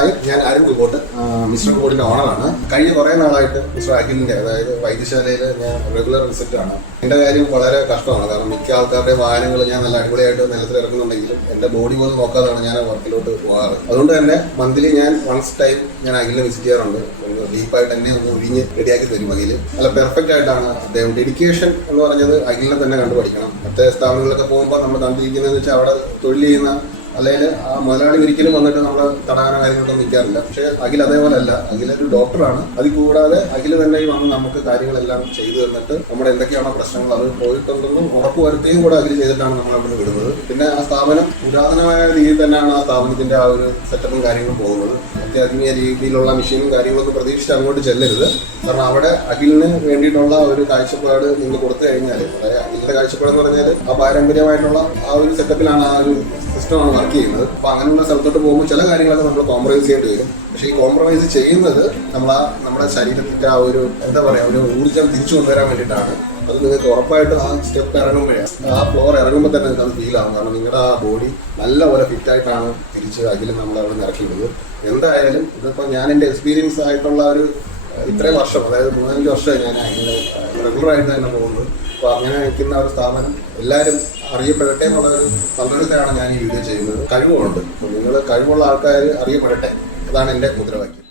Hi, ഞാൻ Arun കുബോട്ട്, mister കുബോട്ടിന്റെ ഓണറാണ്. കഴിഞ്ഞ കുറേ നാളായിട്ട് മിസ്റ്റർ അഖിലിന്റെ, അതായത് വൈദ്യശാലയിൽ ഞാൻ റെഗുലർ വിസിറ്റാണ്. എന്റെ കാര്യം വളരെ കഷ്ടമാണ്. കാരണം മിക്ക ആൾക്കാരുടെ വാഹനങ്ങൾ ഞാൻ നല്ല അടിപൊളിയായിട്ട് നിലത്തിൽ ഇറക്കുന്നുണ്ടെങ്കിലും എന്റെ ബോഡി പോലും നോക്കാതാണ് ഞാൻ വർക്കിലോട്ട് പോകാറ്. അതുകൊണ്ട് തന്നെ മന്ത്ലി ഞാൻ വൺസ് ടൈം ഞാൻ അഖിലിനെ വിസിറ്റ് ചെയ്യാറുണ്ട്. ഡീപ്പായിട്ട് എന്നെ ഒന്ന് ഒഴിഞ്ഞ് റെഡിയാക്കി തരും. അഖിൽ നല്ല പെർഫെക്റ്റ് ആയിട്ടാണ് അദ്ദേഹം. ഡെഡിക്കേഷൻ എന്ന് പറഞ്ഞത് അഖിലിനെ തന്നെ കണ്ടു പഠിക്കണം. മറ്റേ സ്ഥാപനങ്ങളിലൊക്കെ പോകുമ്പോൾ നമ്മൾ കണ്ടിരിക്കുന്നതെന്ന് വെച്ചാൽ അവിടെ തൊഴിൽ ചെയ്യുന്ന അല്ലെങ്കിൽ ആ മുതലാളി ഒരിക്കലും വന്നിട്ട് നമ്മൾ തടയാനോ കാര്യങ്ങളൊന്നും നിൽക്കാറില്ല. പക്ഷേ അഖിൽ അതേപോലെ അല്ല. അഖിലൊരു ഡോക്ടറാണ്. അതിൽ കൂടാതെ അഖിൽ തന്നെ വന്ന് നമുക്ക് കാര്യങ്ങളെല്ലാം ചെയ്തു തന്നിട്ട് നമ്മുടെ എന്തൊക്കെയാണോ പ്രശ്നങ്ങൾ അത് പോയിട്ടുണ്ടെന്നും ഉറപ്പുവരുത്തുകയും കൂടെ അഖിൽ ചെയ്തിട്ടാണ് നമ്മൾ അവിടെ വിടുന്നത്. പിന്നെ ആ സ്ഥാപനം പുരാതനമായ രീതിയിൽ തന്നെയാണ് ആ സ്ഥാപനത്തിന്റെ ആ ഒരു സെറ്റപ്പും കാര്യങ്ങളും പോകുന്നത്. അത്യാധുനിക രീതിയിലുള്ള മെഷീനും കാര്യങ്ങളൊന്നും പ്രതീക്ഷിച്ച് അങ്ങോട്ട് ചെല്ലരുത്. കാരണം അവിടെ അഖിലിന് വേണ്ടിയിട്ടുള്ള ഒരു കാഴ്ചപ്പാട് നിങ്ങൾ കൊടുത്തു കഴിഞ്ഞാൽ, അതായത് അഖിലിന്റെ കാഴ്ചപ്പാടെന്ന് പറഞ്ഞാൽ ആ പാരമ്പര്യമായിട്ടുള്ള ആ ഒരു സെറ്റപ്പിലാണ് ആ ഒരു സിസ്റ്റമാണ് വർക്ക് ചെയ്യുന്നത്. അപ്പൊ അങ്ങനെയുള്ള സ്ഥലത്തോട്ട് പോകുമ്പോൾ ചില കാര്യങ്ങളൊക്കെ നമ്മൾ കോംപ്രമൈസ് ചെയ്യേണ്ടി വരും. പക്ഷെ ഈ കോംപ്രമൈസ് ചെയ്യുന്നത് നമ്മുടെ ശരീരത്തിന്റെ ആ ഒരു എന്താ പറയാ ഒരു ഊർജ്ജം തിരിച്ചു കൊണ്ടുവരാൻ വേണ്ടിയിട്ടാണ്. അത് നിങ്ങൾക്ക് ഉറപ്പായിട്ട് ആ സ്റ്റെപ്പ് ഇറങ്ങുമ്പോഴേ, ആ ഫ്ലോർ ഇറങ്ങുമ്പോൾ തന്നെ നിങ്ങൾക്ക് അത് ഫീൽ ആവും. കാരണം നിങ്ങളുടെ ആ ബോഡി നല്ലപോലെ ഫിറ്റായിട്ടാണ് തിരിച്ച് അഖിലും നമ്മൾ അവിടെ നിന്ന് ഇറക്കിയത്. എന്തായാലും ഇതിപ്പോൾ ഞാൻ എൻ്റെ എക്സ്പീരിയൻസ് ആയിട്ടുള്ള ഒരു ഇത്രയും വർഷം, അതായത് 3-5 വർഷമായി ഞാൻ അതിൻ്റെ റെഗുലറായിട്ട് തന്നെ പോകുന്നത്. അപ്പോൾ അങ്ങനെ നിൽക്കുന്ന ഒരു സ്ഥാപനം എല്ലാവരും അറിയപ്പെടട്ടെ എന്നുള്ളൊരു സന്തോഷത്തിലാണ് ഞാൻ ഈ വീഡിയോ ചെയ്യുന്നത്. കഴിവുണ്ട്. അപ്പോൾ നിങ്ങൾ കഴിവുള്ള ആൾക്കാർ അറിയപ്പെടട്ടെ, അതാണ് എൻ്റെ മുദ്രാവാക്യം.